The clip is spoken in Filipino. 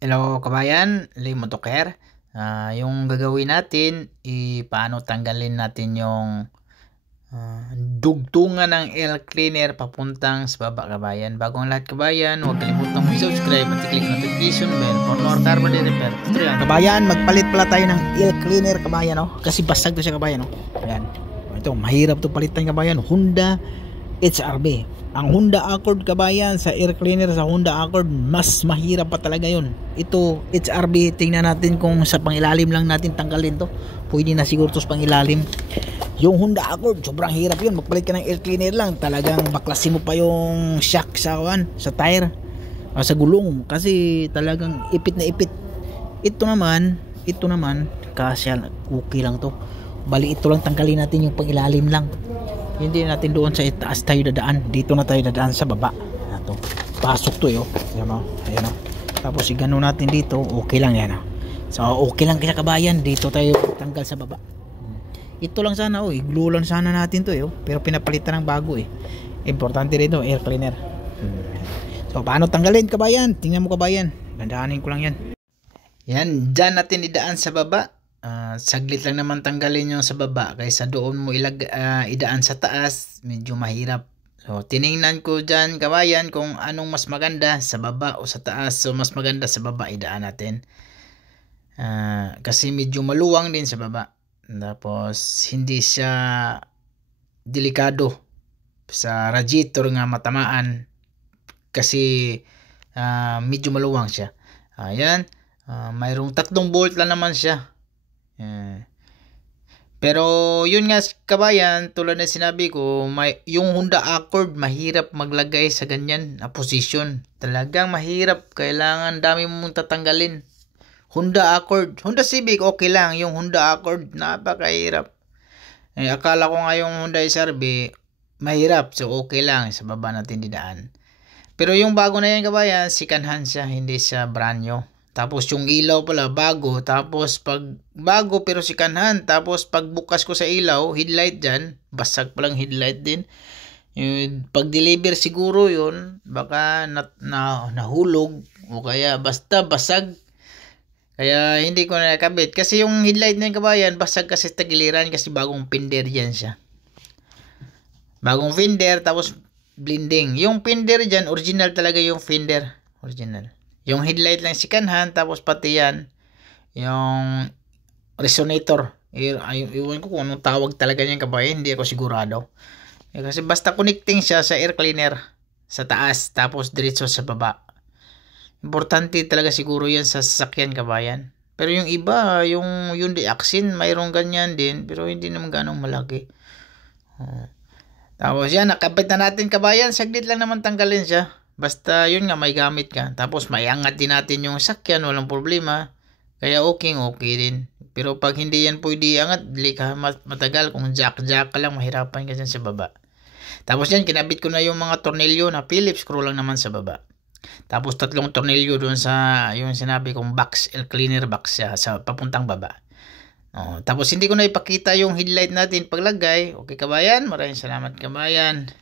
Hello kabayan, Lee Motoker. Yung gagawin natin, paano tanggalin natin yung dugtungan ng air cleaner papuntang sa baba kabayan. Bago ang lahat kabayan, huwag kalimutang mag-subscribe at i-click notification bell for more carbon repair. Kabayan, magpalit pala tayo ng air cleaner kabayan, no? Kasi basag to siya kabayan, no? Ayan. Ito, mahirap to palitan kabayan. Honda HRV. Ang Honda Accord kabayan, sa air cleaner sa Honda Accord, mas mahirap pa talaga yun. Ito, HRV, tingnan natin kung sa pangilalim lang natin tanggalin to. Pwede na siguro to sa pangilalim. Yung Honda Accord, sobrang hirap yun. Magpalit ka ng air cleaner lang, talagang baklasin mo pa yung shock sa tire, sa gulong, kasi talagang ipit na ipit. Ito naman, kasi okay lang to. Bali ito lang, tanggalin natin yung pangilalim lang. Hindi natin doon sa itaas tayo dadaan. Dito na tayo dadaan sa baba. Ito, pasok to yo. Ayan o. Ayan o. Tapos igano natin dito. Okay lang yan o. So okay lang kaya kabayan. Dito tayo tanggal sa baba. Ito lang sana o. Glue lang sana natin to yo. Pero pinapalitan ng bago eh. Importante rin to, air cleaner. So paano tanggalin kabayan? Tingnan mo kabayan. Dandaanin ko lang yan. Yan, dyan natin idaan sa baba. Saglit lang naman tanggalin yung sa baba kaysa doon mo idaan sa taas, medyo mahirap. So tiningnan ko dyan kabayan kung anong mas maganda, sa baba o sa taas. So mas maganda sa baba idaan natin, kasi medyo maluwang din sa baba, tapos hindi siya delikado sa radiator nga matamaan kasi medyo maluwang siya. Ayan, mayroong 3 bolt lang naman siya. Pero yun nga kabayan, tulad na sinabi ko, yung Honda Accord mahirap maglagay sa ganyan na posisyon. Talagang mahirap, kailangan dami mong tatanggalin. Honda Accord, Honda Civic okay lang, yung Honda Accord napakahirap. Akala ko nga yung Honda SRV mahirap, so okay lang, sa baba natin didaan. Pero yung bago na yan kabayan, second hand siya, hindi siya brand new. Tapos yung ilaw pala bago, tapos pag bago pero second hand, tapos pag bukas ko sa ilaw, headlight dyan, basag palang headlight din. Pag deliver siguro yun, baka nahulog o kaya basta basag. Kaya hindi ko na nakabit. Kasi yung headlight na yung kabayan, basag kasi tagiliran kasi bagong fender dyan siya. Bagong fender, tapos blending. Yung fender dyan, original talaga yung fender. Original. Yung headlight lang second hand, tapos pati yan, yung resonator. Iwan ko kung anong tawag talaga niyan kabayan, hindi ako sigurado. Kasi basta connecting siya sa air cleaner sa taas, tapos diretso sa baba. Importante talaga siguro yan sa sasakyan kabayan. Pero yung iba, yung Hyundai Accent, mayroong ganyan din, pero hindi naman ganong malaki. Tapos yan, nakabit na natin kabayan, saglit lang naman tanggalin siya. Basta yun nga, may gamit ka. Tapos may angat din natin yung sakyan, walang problema. Kaya okay din. Pero pag hindi yan pwede angat, dili ka matagal. Kung jack ka lang, mahirapan ka dyan sa baba. Tapos yan, kinabit ko na yung mga tornilyo na Phillips screw lang naman sa baba. Tapos 3 tornilyo doon sa yung sinabi kong box, air cleaner box siya, sa papuntang baba. Tapos hindi ko na ipakita yung headlight natin paglagay. Okay kabayan, maraming salamat kabayan.